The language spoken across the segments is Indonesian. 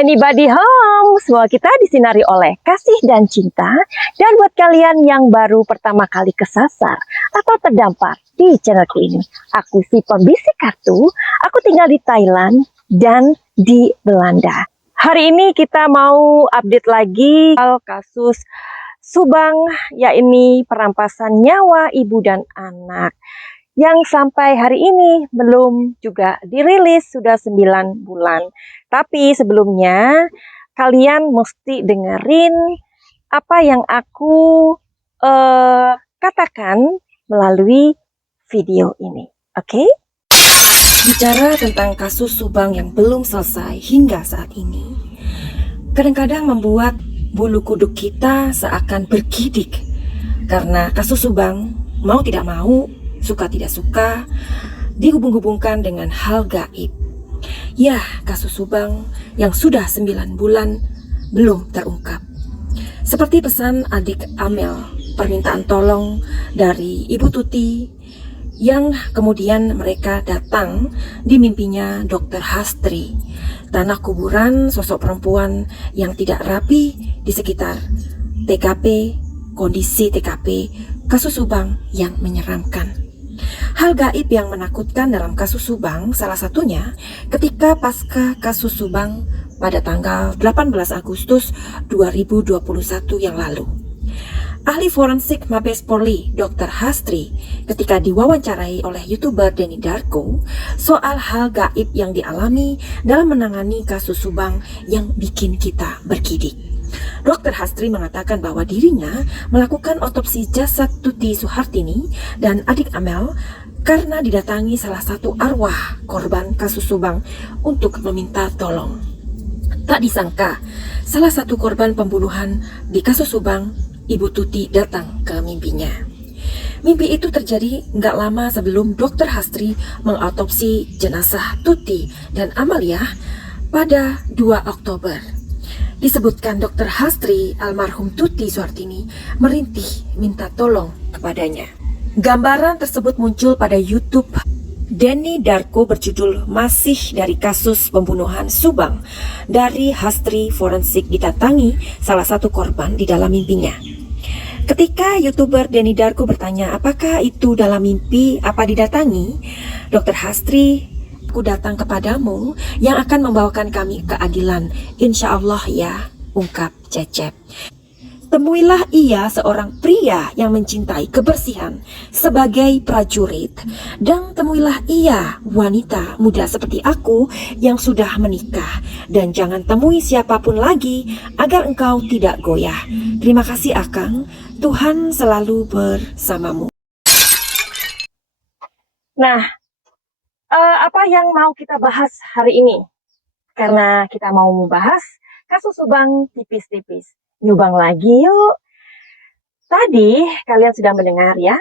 Anybody home? Semua kita disinari oleh kasih dan cinta. Dan buat kalian yang baru pertama kali kesasar atau terdampar di channel ini, aku si pembisik kartu, aku tinggal di Thailand dan di Belanda. Hari ini kita mau update lagi soal kasus Subang, yakni perampasan nyawa ibu dan anak yang sampai hari ini belum juga dirilis, sudah 9 bulan. Tapi sebelumnya kalian mesti dengerin apa yang aku katakan melalui video ini. Oke? Bicara tentang kasus Subang yang belum selesai hingga saat ini, kadang-kadang membuat bulu kuduk kita seakan bergidik. Karena kasus Subang, mau tidak mau, suka tidak suka, dihubung-hubungkan dengan hal gaib. Ya, kasus Subang yang sudah 9 bulan belum terungkap. Seperti pesan adik Amel, permintaan tolong dari Ibu Tuti, yang kemudian mereka datang di mimpinya Dr. Hastri, tanah kuburan sosok perempuan yang tidak rapi di sekitar TKP, kondisi TKP kasus Subang yang menyeramkan. Hal gaib yang menakutkan dalam kasus Subang salah satunya ketika pasca kasus Subang pada tanggal 18 Agustus 2021 yang lalu. Ahli forensik Mabes Polri, Dr. Hastri, ketika diwawancarai oleh YouTuber Denny Darko soal hal gaib yang dialami dalam menangani kasus Subang yang bikin kita bergidik. Dr. Hastri mengatakan bahwa dirinya melakukan otopsi jasad Tuti Suhartini dan adik Amel karena didatangi salah satu arwah korban kasus Subang untuk meminta tolong. Tak disangka, salah satu korban pembunuhan di kasus Subang, Ibu Tuti, datang ke mimpinya. Mimpi itu terjadi nggak lama sebelum Dr. Hastri mengautopsi jenazah Tuti dan Amalia pada 2 Oktober. Disebutkan Dr. Hastri, almarhum Tuti Suhartini, merintih minta tolong kepadanya. Gambaran tersebut muncul pada YouTube Denny Darko berjudul Masih dari Kasus Pembunuhan Subang dari Hastri Forensik didatangi salah satu korban di dalam mimpinya. Ketika YouTuber Denny Darko bertanya apakah itu dalam mimpi apa didatangi, Dr. Hastri, aku datang kepadamu yang akan membawakan kami keadilan, insya Allah ya, ungkap Cecep. Temuilah ia seorang pria yang mencintai kebersihan sebagai prajurit, dan temuilah ia wanita muda seperti aku yang sudah menikah, dan jangan temui siapapun lagi agar engkau tidak goyah. Terima kasih Akang, Tuhan selalu bersamamu. Nah, apa yang mau kita bahas hari ini? Karena kita mau membahas kasus Subang tipis-tipis. Nyubang lagi yuk. Tadi kalian sudah mendengar ya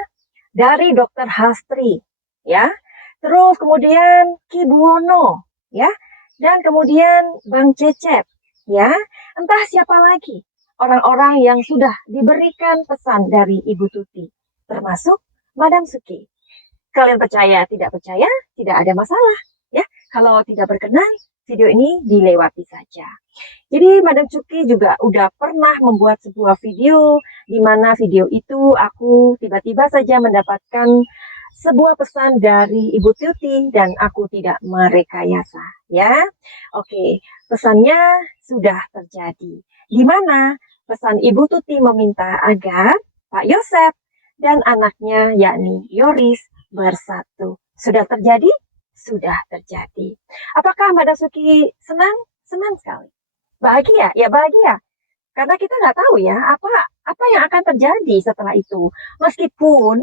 dari Dr. Hastri ya. Terus kemudian Ki Buwono ya. Dan kemudian Bang Cecep ya. Entah siapa lagi orang-orang yang sudah diberikan pesan dari Ibu Tuti, termasuk Madam Suki. Kalian percaya, tidak percaya, tidak ada masalah ya. Kalau tidak berkenan, video ini dilewati saja. Jadi Madam Cuki juga udah pernah membuat sebuah video di mana video itu aku tiba-tiba saja mendapatkan sebuah pesan dari Ibu Tuti dan aku tidak merekayasa ya. Oke, pesannya sudah terjadi. Di mana pesan Ibu Tuti meminta agar Pak Yosep dan anaknya yakni Yoris bersatu. Sudah terjadi? Sudah terjadi. Apakah Madam Suki senang? Senang sekali. Bahagia? Ya bahagia. Karena kita nggak tahu ya apa yang akan terjadi setelah itu. Meskipun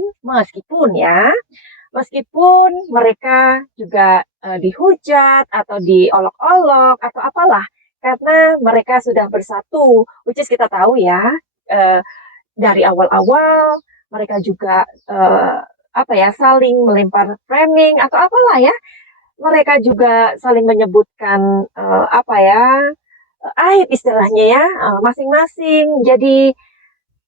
mereka juga dihujat atau diolok-olok atau apalah, karena mereka sudah bersatu. Which is kita tahu ya dari awal-awal mereka juga saling melempar framing atau apalah ya. Mereka juga saling menyebutkan aib istilahnya ya, masing-masing. Jadi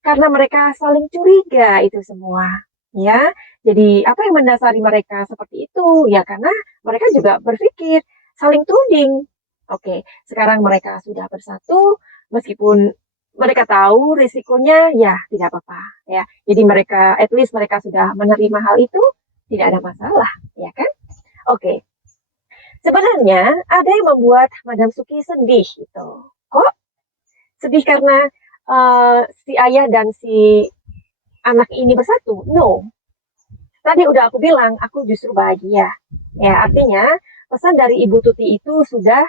karena mereka saling curiga itu semua ya. Jadi apa yang mendasari mereka seperti itu ya, karena mereka juga berpikir saling tuding Oke, sekarang mereka sudah bersatu, meskipun mereka tahu risikonya, ya tidak apa-apa, ya. Jadi mereka, at least mereka sudah menerima hal itu, tidak ada masalah, ya kan? Oke, sebenarnya ada yang membuat Madam Suki sedih gitu. Kok sedih karena si ayah dan si anak ini bersatu? No, tadi udah aku bilang, aku justru bahagia. Ya, artinya pesan dari Ibu Tuti itu sudah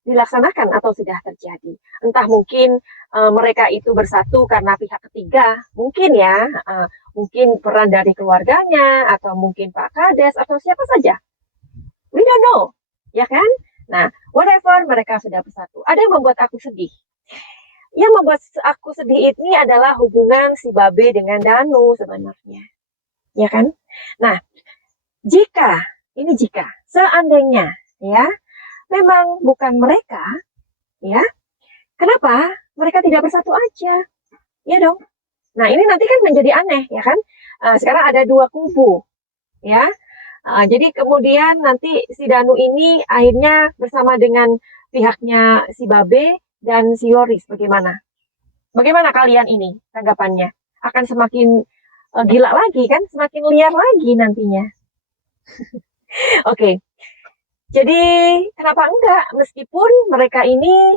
dilaksanakan atau sudah terjadi. Entah mungkin mereka itu bersatu karena pihak ketiga, mungkin ya, mungkin peran dari keluarganya, atau mungkin Pak Kades, atau siapa saja. We don't know, ya kan? Nah, whatever, mereka sudah bersatu. Ada yang membuat aku sedih. Yang membuat aku sedih ini adalah hubungan si Babe dengan Danu sebenarnya, ya kan? Nah, jika seandainya ya memang bukan mereka, ya kenapa mereka tidak bersatu aja, ya dong. Nah, ini nanti kan menjadi aneh, ya kan? Sekarang ada dua kubu, ya. Jadi kemudian nanti si Danu ini akhirnya bersama dengan pihaknya si Babe dan si Yoris, bagaimana? Bagaimana kalian ini tanggapannya? Akan semakin gila lagi kan? Semakin liar lagi nantinya. Oke, jadi kenapa enggak? Meskipun mereka ini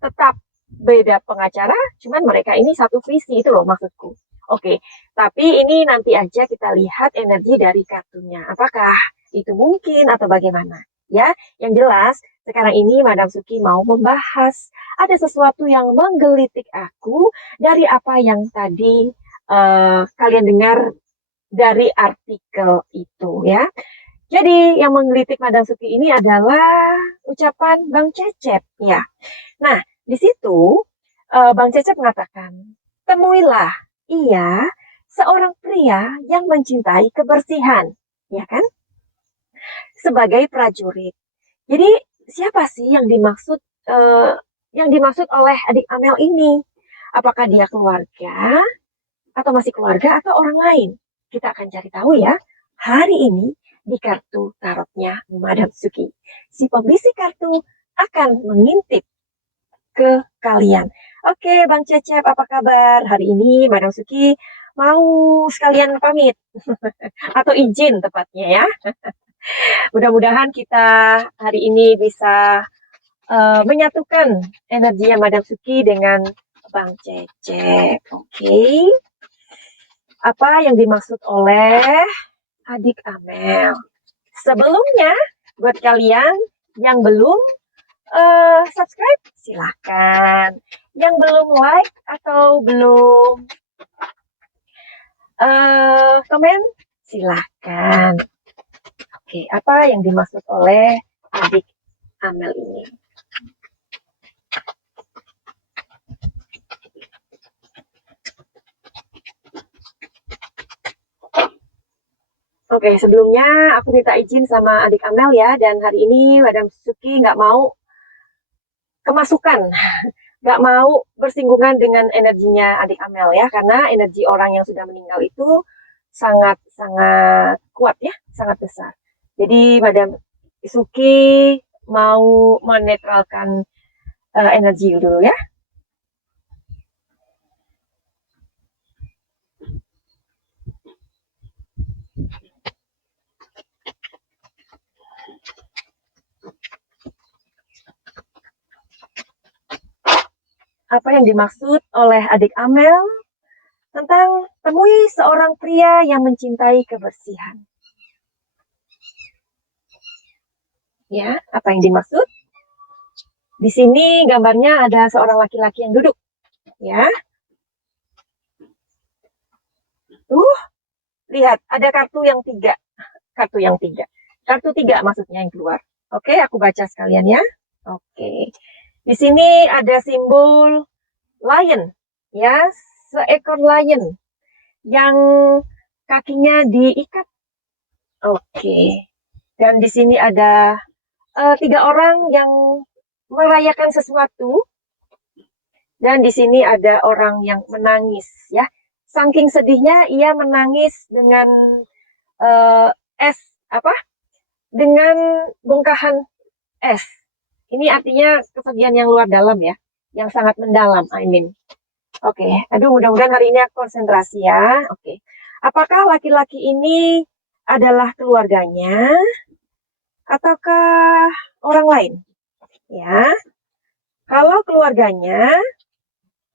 tetap beda pengacara, cuman mereka ini satu visi, itu loh maksudku. Oke, tapi ini nanti aja kita lihat energi dari kartunya. Apakah itu mungkin atau bagaimana? Ya, yang jelas sekarang ini Madam Suki mau membahas ada sesuatu yang menggelitik aku dari apa yang tadi kalian dengar dari artikel itu ya. Jadi yang menggelitik Madam Suki ini adalah ucapan Bang Cecep ya. Nah, di situ Bang Cecep mengatakan, temuilah ia seorang pria yang mencintai kebersihan, ya kan? Sebagai prajurit. Jadi siapa sih yang dimaksud oleh adik Amel ini? Apakah dia keluarga atau masih keluarga atau orang lain? Kita akan cari tahu ya. Hari ini di kartu tarotnya Madam Suki. Si pembisik kartu akan mengintip ke kalian. Oke, Bang Cecep, apa kabar? Hari ini Madam Suki mau sekalian pamit atau izin tepatnya ya. Mudah-mudahan kita hari ini bisa menyatukan energinya Madam Suki dengan Bang Cecep. Oke. Apa yang dimaksud oleh adik Amel? Sebelumnya, buat kalian yang belum subscribe, silahkan. Yang belum like atau belum komen, silahkan. Oke, apa yang dimaksud oleh adik Amel ini? Oke, sebelumnya aku minta izin sama adik Amel ya, dan hari ini Madam Suki nggak mau kemasukan, nggak mau bersinggungan dengan energinya adik Amel ya, karena energi orang yang sudah meninggal itu sangat kuat ya, sangat besar. Jadi Madam Suki mau menetralkan energi dulu ya. Apa yang dimaksud oleh adik Amel tentang temui seorang pria yang mencintai kebersihan. Ya, apa yang dimaksud? Di sini gambarnya ada seorang laki-laki yang duduk. Ya. Lihat, ada kartu yang tiga. Kartu yang tiga. Kartu tiga maksudnya yang keluar. Oke, aku baca sekalian ya. Oke. Di sini ada simbol lion. Ya, seekor lion yang kakinya diikat. Oke. Dan di sini ada tiga orang yang merayakan sesuatu. Dan di sini ada orang yang menangis ya. Saking sedihnya ia menangis dengan es apa? Dengan bongkahan es. Ini artinya kesedihan yang luar dalam ya, yang sangat mendalam, I mean. Oke, aduh mudah-mudahan hari ini aku konsentrasi ya. Oke, apakah laki-laki ini adalah keluarganya ataukah orang lain? Ya, kalau keluarganya,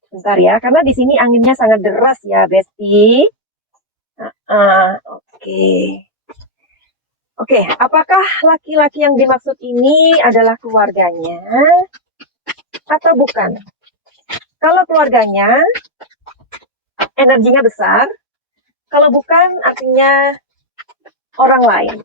bentar ya, karena di sini anginnya sangat deras ya, Besti. Oke. Oke, apakah laki-laki yang dimaksud ini adalah keluarganya atau bukan? Kalau keluarganya, energinya besar. Kalau bukan, artinya orang lain.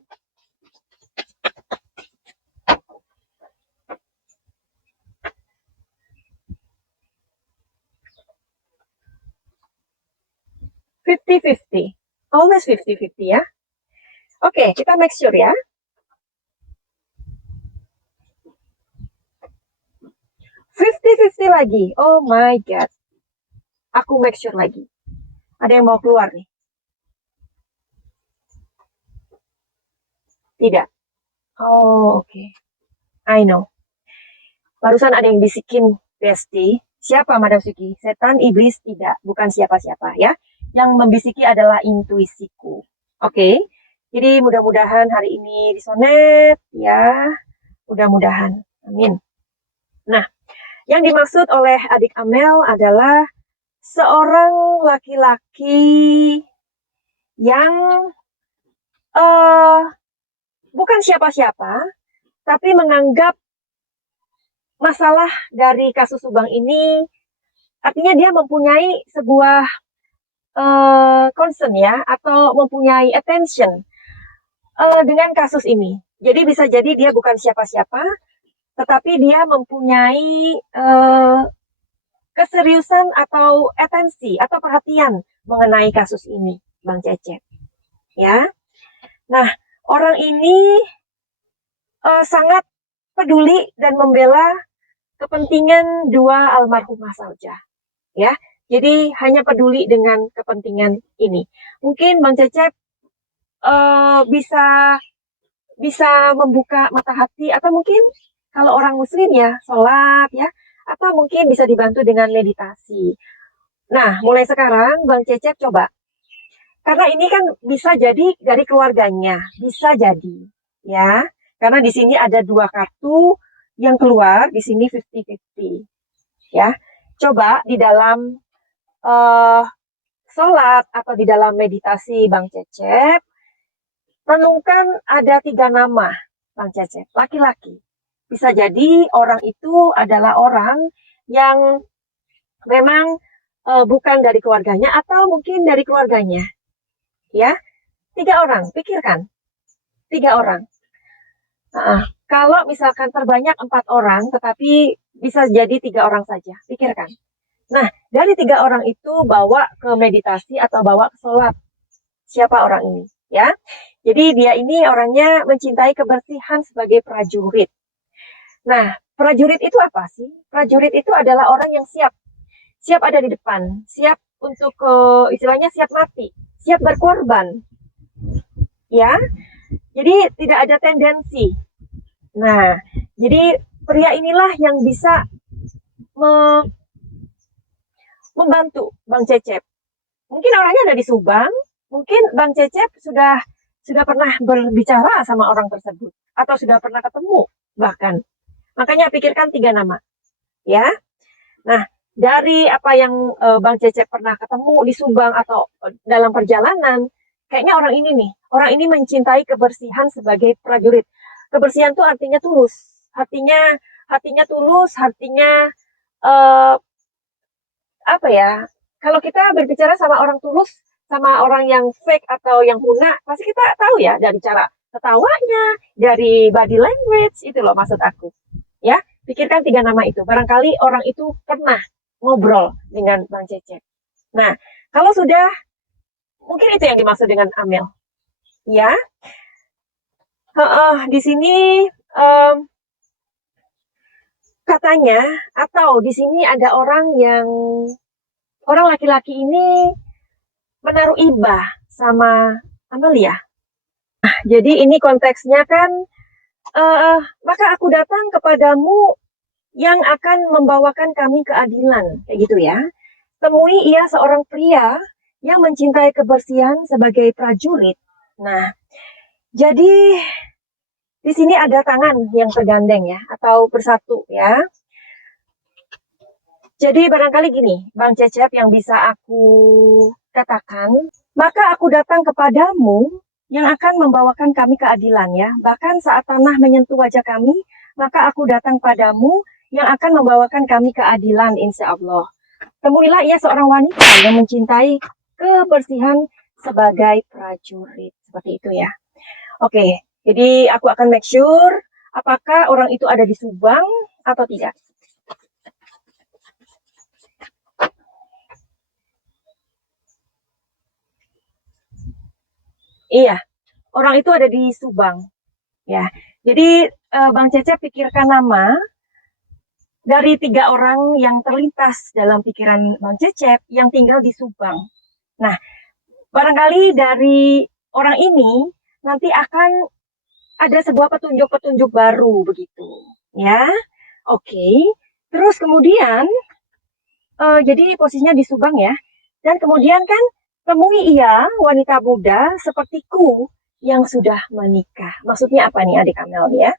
Fifty-fifty. Always fifty-fifty ya. Oke, kita make sure ya. Fifty-fifty lagi. Oh my God. Aku make sure lagi. Ada yang mau keluar nih? Tidak. Oh, oke. I know. Barusan ada yang bisikin, Besti. Siapa, Madam Suki? Setan, iblis? Tidak. Bukan siapa-siapa ya. Yang membisiki adalah intuisiku. Oke. Jadi mudah-mudahan hari ini disonet ya. Mudah-mudahan. Amin. Nah, yang dimaksud oleh adik Amel adalah seorang laki-laki yang bukan siapa-siapa, tapi menganggap masalah dari kasus Subang ini, artinya dia mempunyai sebuah concern ya, atau mempunyai attention dengan kasus ini. Jadi bisa jadi dia bukan siapa-siapa, tetapi dia mempunyai keseriusan atau atensi atau perhatian mengenai kasus ini, Bang Cecep. Ya, nah orang ini sangat peduli dan membela kepentingan dua almarhumah saja. Ya, jadi hanya peduli dengan kepentingan ini. Mungkin Bang Cecep bisa membuka mata hati, atau mungkin kalau orang muslim ya sholat ya, atau mungkin bisa dibantu dengan meditasi. Nah, mulai sekarang Bang Cecep coba, karena ini kan bisa jadi dari keluarganya, bisa jadi ya, karena di sini ada dua kartu yang keluar, di sini 50-50 ya. Coba di dalam sholat atau di dalam meditasi Bang Cecep, renungkan ada 3 nama Bang Cecep, laki-laki. Bisa jadi orang itu adalah orang yang memang bukan dari keluarganya atau mungkin dari keluarganya. Ya, 3 orang, pikirkan. 3 orang. Kalau misalkan terbanyak 4 orang, tetapi bisa jadi 3 orang saja, pikirkan. Nah, dari 3 orang itu bawa ke meditasi atau bawa ke sholat. Siapa orang ini? Ya, jadi dia ini orangnya mencintai kebersihan sebagai prajurit. Nah, prajurit itu apa sih? Prajurit itu adalah orang yang siap ada di depan, siap untuk istilahnya siap mati, siap berkorban. Ya, jadi tidak ada tendensi. Nah, jadi pria inilah yang bisa membantu Bang Cecep. Mungkin orangnya ada di Subang, mungkin Bang Cecep sudah pernah berbicara sama orang tersebut, atau sudah pernah ketemu bahkan. Makanya pikirkan 3 nama. Ya. Nah, dari apa yang Bang Cecep pernah ketemu di Subang atau dalam perjalanan, kayaknya orang ini nih, orang ini mencintai kebersihan sebagai prajurit. Kebersihan itu artinya tulus, hatinya tulus, hatinya apa ya? Kalau kita berbicara sama orang tulus, sama orang yang fake atau yang muna, pasti kita tahu ya dari cara ketawanya, dari body language, itu loh maksud aku. Ya, pikirkan 3 nama itu. Barangkali orang itu pernah ngobrol dengan Bang Cecep. Nah, kalau sudah, mungkin itu yang dimaksud dengan Amel. Ya, di sini katanya, atau di sini ada orang laki-laki ini menaruh ibah sama Amelia. Nah, jadi ini konteksnya kan Maka aku datang kepadamu yang akan membawakan kami keadilan. Kayak gitu ya. Temui ia seorang pria yang mencintai kebersihan sebagai prajurit. Nah, jadi di sini ada tangan yang tergandeng ya, atau bersatu ya. Jadi barangkali gini, Bang Cecep yang bisa aku katakan, maka aku datang kepadamu yang akan membawakan kami keadilan ya. Bahkan saat tanah menyentuh wajah kami, maka aku datang padamu yang akan membawakan kami keadilan insya Allah. Temuilah ia seorang wanita yang mencintai kebersihan sebagai prajurit. Seperti itu ya. Oke, jadi aku akan make sure apakah orang itu ada di Subang atau tidak. Iya, orang itu ada di Subang. Ya, jadi Bang Cecep pikirkan nama dari 3 orang yang terlintas dalam pikiran Bang Cecep yang tinggal di Subang. Nah, barangkali dari orang ini nanti akan ada sebuah petunjuk-petunjuk baru begitu, ya. Oke. Terus kemudian jadi posisinya di Subang ya. Dan kemudian kan temui ia wanita muda sepertiku yang sudah menikah. Maksudnya apa nih adik Amel ya?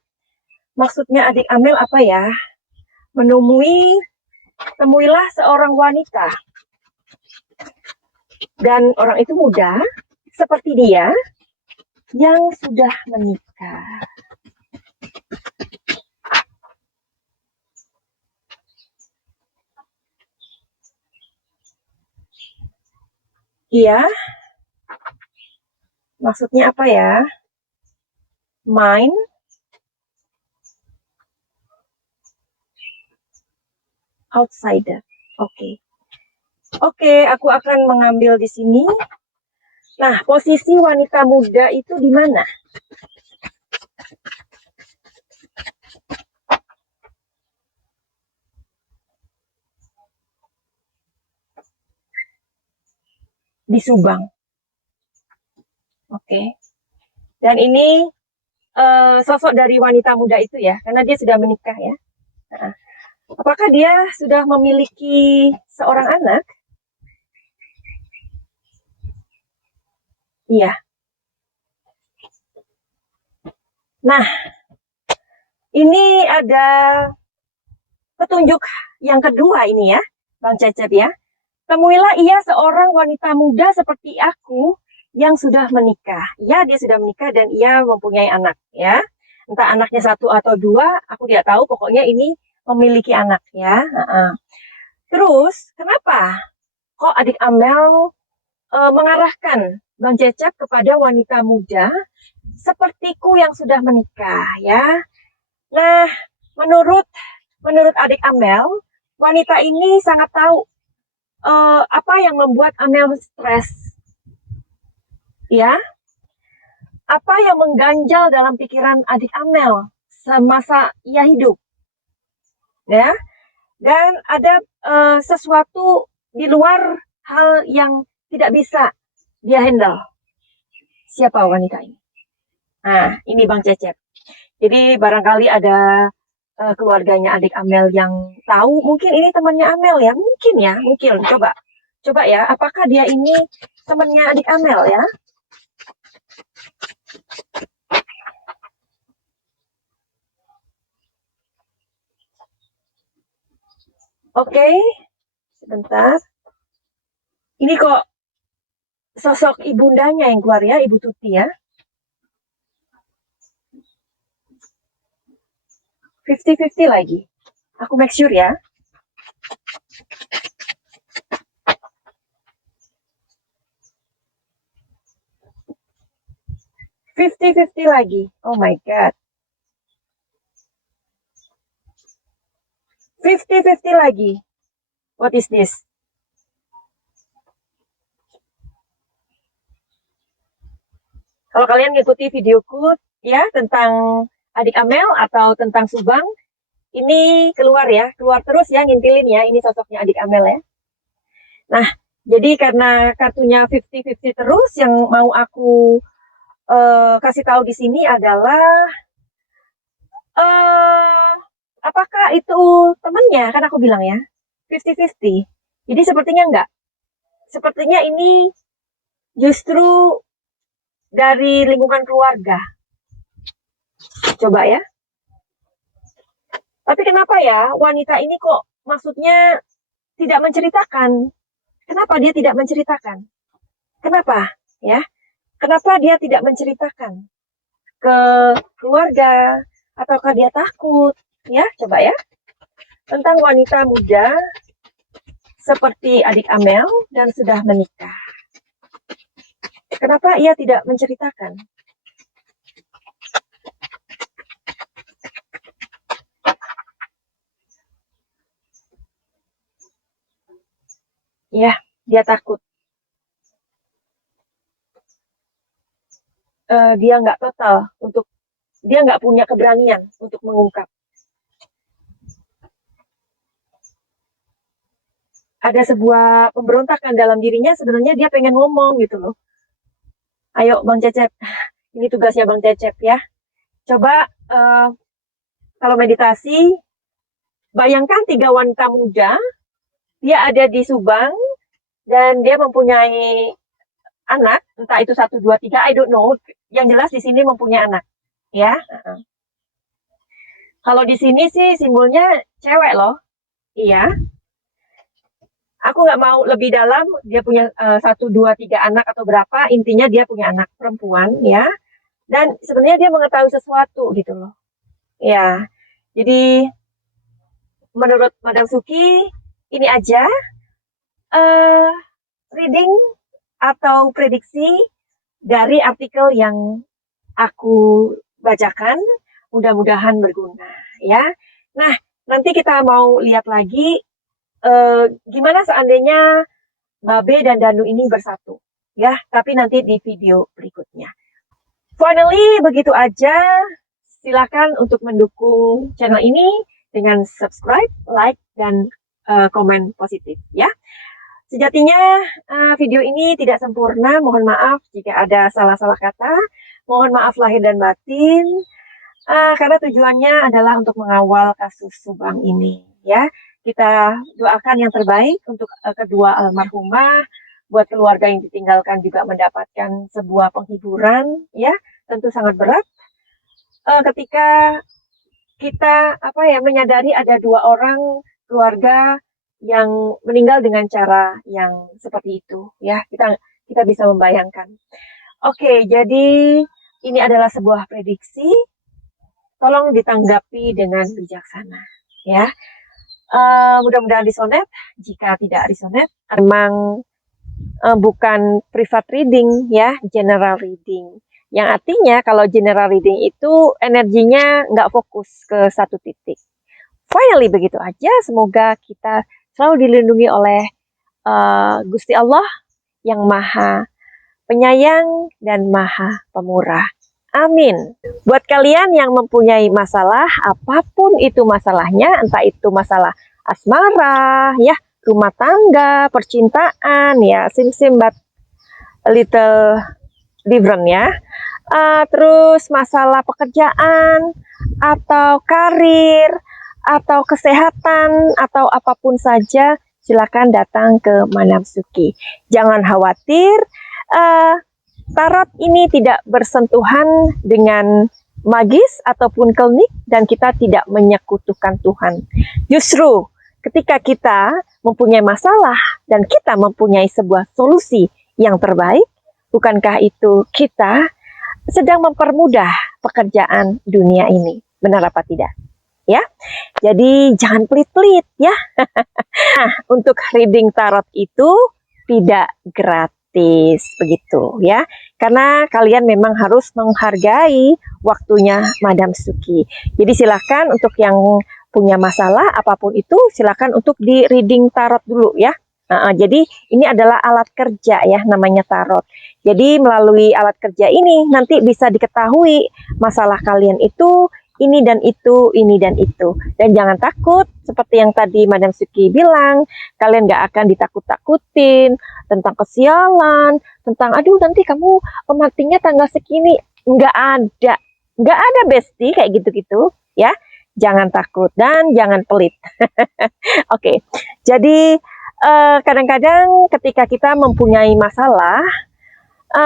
Maksudnya adik Amel apa ya? Temuilah seorang wanita. Dan orang itu muda seperti dia yang sudah menikah. Iya. Maksudnya apa ya? Mine. Outsider. Oke. Oke, aku akan mengambil di sini. Nah, posisi wanita muda itu di mana? Di Subang. Oke. Dan ini sosok dari wanita muda itu ya, karena dia sudah menikah ya. Nah, apakah dia sudah memiliki seorang anak? Iya. Nah, ini ada petunjuk yang kedua ini ya, Bang Cecep ya. Temuilah ia seorang wanita muda seperti aku yang sudah menikah. Ya, dia sudah menikah dan ia mempunyai anak ya. Entah anaknya 1 atau 2, aku tidak tahu. Pokoknya ini memiliki anak ya. Terus, kenapa kok adik Amel mengarahkan Bang Cecep kepada wanita muda sepertiku yang sudah menikah ya? Nah, menurut adik Amel, wanita ini sangat tahu apa yang membuat Amel stres, ya? Apa yang mengganjal dalam pikiran adik Amel semasa ia hidup, ya? Dan ada sesuatu di luar hal yang tidak bisa dia handle. Siapa wanita ini? Nah, ini Bang Cecep. Jadi barangkali ada keluarganya adik Amel yang tahu. Mungkin ini temannya Amel ya, mungkin ya, mungkin. Coba ya, apakah dia ini temannya adik Amel ya? Oke, sebentar. Ini kok sosok ibundanya yang keluar ya, Ibu Tuti ya. 50-50 lagi. Aku make sure ya. 50-50 lagi. Oh my god. 50-50 lagi. What is this? Kalau kalian ngikuti videoku ya tentang adik Amel atau tentang Subang, ini keluar ya, keluar terus ya, ngintilin ya, ini sosoknya adik Amel ya. Nah, jadi karena kartunya 50-50 terus, yang mau aku kasih tahu di sini adalah eh apakah itu temannya? Kan aku bilang ya, 50-50. Jadi sepertinya enggak. Sepertinya ini justru dari lingkungan keluarga. Coba ya. Tapi kenapa ya wanita ini kok maksudnya tidak menceritakan? Kenapa dia tidak menceritakan? Kenapa? Ya, kenapa dia tidak menceritakan ke keluarga? Ataukah dia takut? Ya, coba ya. Tentang wanita muda seperti adik Amel dan sudah menikah. Kenapa ia tidak menceritakan? Ya, dia takut. Dia nggak total untuk, dia nggak punya keberanian untuk mengungkap. Ada sebuah pemberontakan dalam dirinya, sebenarnya dia pengen ngomong gitu loh. Ayo Bang Cecep, ini tugasnya Bang Cecep ya. Coba kalau meditasi, bayangkan 3 wanita muda, dia ada di Subang, dan dia mempunyai anak, entah itu 1, 2, 3, I don't know. Yang jelas di sini mempunyai anak, ya. Kalau di sini sih simbolnya cewek loh, iya. Aku nggak mau lebih dalam, dia punya 1, 2, 3 anak atau berapa, intinya dia punya anak perempuan, ya. Dan sebenarnya dia mengetahui sesuatu gitu loh, ya. Jadi menurut Madam Suki, ini aja reading atau prediksi dari artikel yang aku bacakan, mudah-mudahan berguna ya. Nah, nanti kita mau lihat lagi gimana seandainya Babe dan Danu ini bersatu ya, tapi nanti di video berikutnya. Finally, begitu aja. Silakan untuk mendukung channel ini dengan subscribe, like, dan komen positif ya. Sejatinya video ini tidak sempurna, mohon maaf jika ada salah-salah kata, mohon maaf lahir dan batin, karena tujuannya adalah untuk mengawal kasus Subang ini ya. Kita doakan yang terbaik untuk kedua almarhumah, buat keluarga yang ditinggalkan juga mendapatkan sebuah penghiburan ya. Tentu sangat berat ketika kita menyadari ada 2 orang keluarga yang meninggal dengan cara yang seperti itu ya. Kita bisa membayangkan. Oke, jadi ini adalah sebuah prediksi, tolong ditanggapi dengan bijaksana ya. Mudah-mudahan resonet. Jika tidak resonet, memang bukan private reading ya, general reading. Yang artinya kalau general reading itu energinya nggak fokus ke satu titik. Finally begitu aja, semoga kita selalu dilindungi oleh Gusti Allah yang Maha Penyayang dan Maha Pemurah. Amin. Buat kalian yang mempunyai masalah, apapun itu masalahnya, entah itu masalah asmara, ya, rumah tangga, percintaan, ya, sim but a little different ya. Terus masalah pekerjaan, atau karir, atau kesehatan, atau apapun saja, silakan datang ke Madam Suki. Jangan khawatir, tarot ini tidak bersentuhan dengan magis ataupun klinik, dan kita tidak menyekutukan Tuhan. Justru ketika kita mempunyai masalah dan kita mempunyai sebuah solusi yang terbaik, bukankah itu kita sedang mempermudah pekerjaan dunia ini? Benar apa tidak? Ya, jadi jangan pelit-pelit ya. Nah, untuk reading tarot itu tidak gratis begitu ya, karena kalian memang harus menghargai waktunya Madam Suki. Jadi silakan untuk yang punya masalah apapun itu, silakan untuk di reading tarot dulu ya. Jadi ini adalah alat kerja ya, namanya tarot. Jadi melalui alat kerja ini nanti bisa diketahui masalah kalian itu ini dan itu, ini dan itu. Dan jangan takut, seperti yang tadi Madam Suki bilang, kalian gak akan ditakut-takutin tentang kesialan, tentang aduh nanti kamu matinya tanggal segini. Nggak ada bestie kayak gitu-gitu ya. Jangan takut dan jangan pelit. Oke, jadi kadang-kadang ketika kita mempunyai masalah,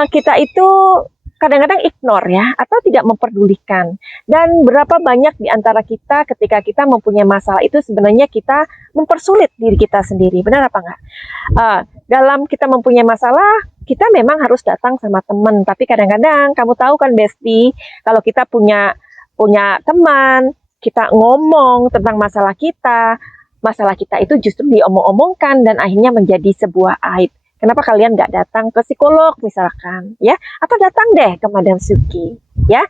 kita itu kadang-kadang ignore ya, atau tidak memperdulikan. Dan berapa banyak di antara kita ketika kita mempunyai masalah itu sebenarnya kita mempersulit diri kita sendiri, benar apa enggak? Dalam kita mempunyai masalah, kita memang harus datang sama teman, tapi kadang-kadang kamu tahu kan Besti, kalau kita punya teman, kita ngomong tentang masalah kita itu justru diomong-omongkan dan akhirnya menjadi sebuah aib. Kenapa kalian nggak datang ke psikolog misalkan, ya? Atau datang deh ke Madam Suki, ya?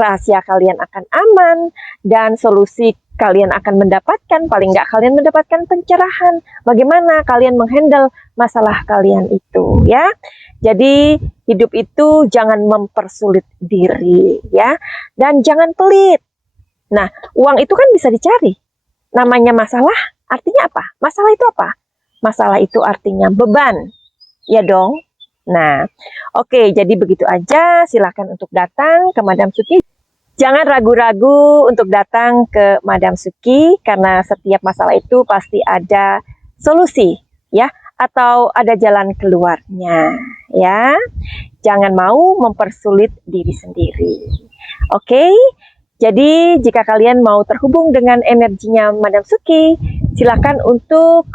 Rahasia kalian akan aman dan solusi kalian akan mendapatkan, paling nggak kalian mendapatkan pencerahan. Bagaimana kalian menghandle masalah kalian itu, ya? Jadi hidup itu jangan mempersulit diri, ya, dan jangan pelit. Nah, uang itu kan bisa dicari. Namanya masalah, artinya apa? Masalah itu apa? Masalah itu artinya beban, ya dong. Nah, oke, jadi begitu aja. Silakan untuk datang ke Madam Suki. Jangan ragu-ragu untuk datang ke Madam Suki karena setiap masalah itu pasti ada solusi, ya, atau ada jalan keluarnya, ya. Jangan mau mempersulit diri sendiri. Oke. Jadi jika kalian mau terhubung dengan energinya Madam Suki, silakan untuk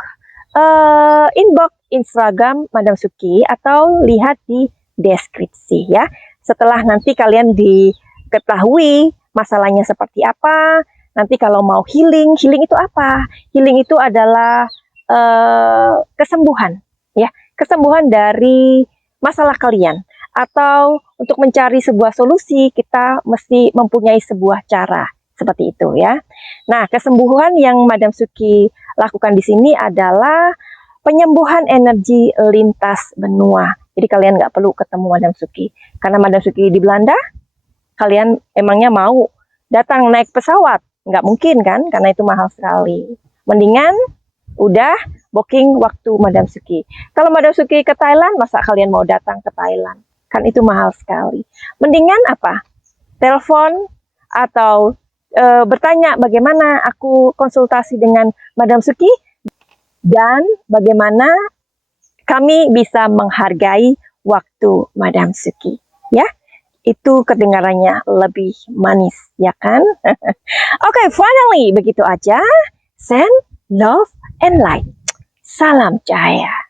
inbox Instagram Madam Suki atau lihat di deskripsi ya. Setelah nanti kalian diketahui masalahnya seperti apa, nanti kalau mau healing itu apa? Healing itu adalah kesembuhan ya, kesembuhan dari masalah kalian. Atau untuk mencari sebuah solusi kita mesti mempunyai sebuah cara. Seperti itu ya. Nah, kesembuhan yang Madam Suki lakukan di sini adalah penyembuhan energi lintas benua. Jadi kalian nggak perlu ketemu Madam Suki. Karena Madam Suki di Belanda, kalian emangnya mau datang naik pesawat? Nggak mungkin kan, karena itu mahal sekali. Mendingan udah booking waktu Madam Suki. Kalau Madam Suki ke Thailand, masa kalian mau datang ke Thailand? Kan itu mahal sekali. Mendingan apa? Telepon atau bertanya bagaimana aku konsultasi dengan Madam Suki dan bagaimana kami bisa menghargai waktu Madam Suki, ya. Itu kedengarannya lebih manis, ya kan? Oke, finally begitu aja. Send love and light. Salam cahaya.